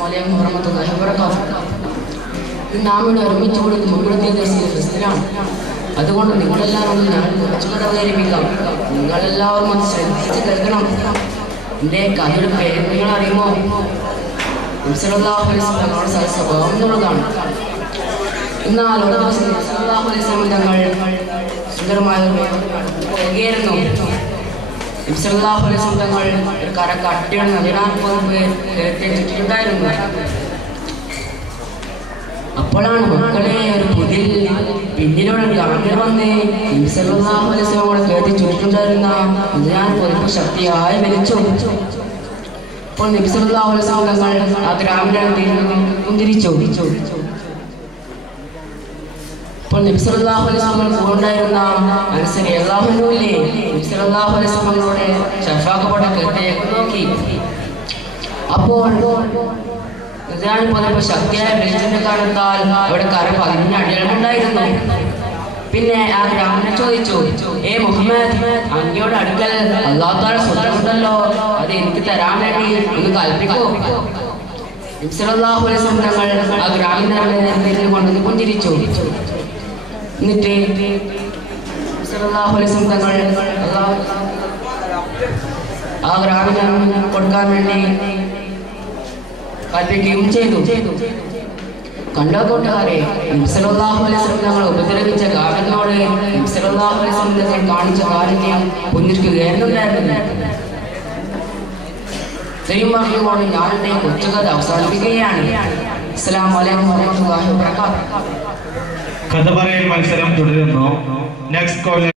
അസ്സലാമു അലൈക്കും വറഹ്മത്തുള്ളാഹി വബറകാതുഹു. നാം ഇവിടെ ഒരുമിച്ചുകൂടി മുൻകൂട്ടി ഫെസ്റ്റിലാണ്. അതുകൊണ്ട് നിങ്ങളെല്ലാവരും ഞാൻ കുറച്ചുകൂടെ അവതരിപ്പിക്കാം. നിങ്ങളെല്ലാവരും അത് ശ്രദ്ധിച്ച് കേൾക്കണം. എൻ്റെ കഥയുടെ പേര് നിങ്ങൾ അറിയുമോ? നബി സല്ലല്ലാഹു അലൈഹി വസല്ലം തങ്ങളുടെ സ്വഭാവം എന്നുള്ളതാണ്. എന്നാൽ ഒരു ദിവസം നബി സല്ലല്ലാഹു അലൈഹി വസല്ലം തങ്ങൾ സുന്ദരമായ നൽകിയിരുന്നു. നബി സല്ലല്ലാഹു അലൈഹി വസല്ലം തങ്ങൾ ഒരു കട്ടിയാണ് 14 ചുറ്റിട്ടുണ്ടായിരുന്നു. അപ്പോഴാണ് മക്കളെ ഒരു പുതിൽ പിന്നിലൂടെ കാണി വന്ന് നബി സല്ലല്ലാഹു അലൈഹി വസല്ലം കേട്ടി ചുറ്റിട്ടുണ്ടായിരുന്ന ഞാൻ പൊതുപ്പ് ശക്തിയായി വലിച്ചു. അപ്പോൾ നബി സല്ലല്ലാഹു അലൈഹി വസല്ലം തങ്ങൾ ആ ഗ്രാമീണത്തിൽ നിന്നും കുന്തിരിച്ചു. അപ്പോൾ നബി സല്ലല്ലാഹു അലൈഹി വസല്ലം കൊണ്ടായിരുന്ന മനസ്സിനെ അല്ലാഹുവിനെ നബി സല്ലല്ലാഹു അലൈഹി വസല്ലമയോട് ശഫാഖത്തോടെ കേട്ടേക്ക് നോക്കി. അപ്പോൾ ഞാൻ പോയപ്പോൾ ശക്തിയായ വെളിച്ചത്തിന്റെ കാരണത്താൽ അവിടെ കര 15 അടികളുണ്ടായിരുന്നു. പിന്നെ ആ ഗ്രാമീണൻ ചോദിച്ചു, ഏ മുഹമ്മദ്, അങ്ങയുടെ അടുക്കൽ അല്ലാഹു തആല സ്വന്തമുണ്ടല്ലോ, അത് എനിക്ക് തരാൻ വേണ്ടി ഒന്ന് കൽപ്പിക്കൂ. നബി സല്ലല്ലാഹു അലൈഹി വസല്ലം തങ്ങൾ ആ ഗ്രാമീണനെ കൊണ്ടുവന്ന് പുഞ്ചിരിച്ചു. എന്നിട്ട് സല്ലല്ലാഹു അലൈഹി വസല്ലം തങ്ങൾ ആ ഗ്രാമീണൻ കൊടുക്കാൻ വേണ്ടി കൽപ്പിക്കുകയും ചെയ്തു. കണ്ടോ കൂട്ടുകാരെ, നബി സല്ലല്ലാഹു അലൈഹി വസല്ലം തങ്ങൾ ഉപദ്രവിച്ച ഗാമിനോട് നബി സല്ലല്ലാഹു അലൈഹി വസല്ലം തങ്ങൾ കാണിച്ച കാരുണ്യം പുഞ്ചിരിക്കുകയായിരുന്നുണ്ടായിരുന്നത്. ഇത്രയും പറഞ്ഞുകൊണ്ട് ഞാൻ എൻ്റെ കൊച്ചുകഥ അവസാനിപ്പിക്കുകയാണ്. അസ്സലാമു അലൈക്കും വറഹ്മത്തുള്ളാഹി വബറകാതുഹു. കഥ പറയൽ മത്സരം തുടരുന്നു. Next call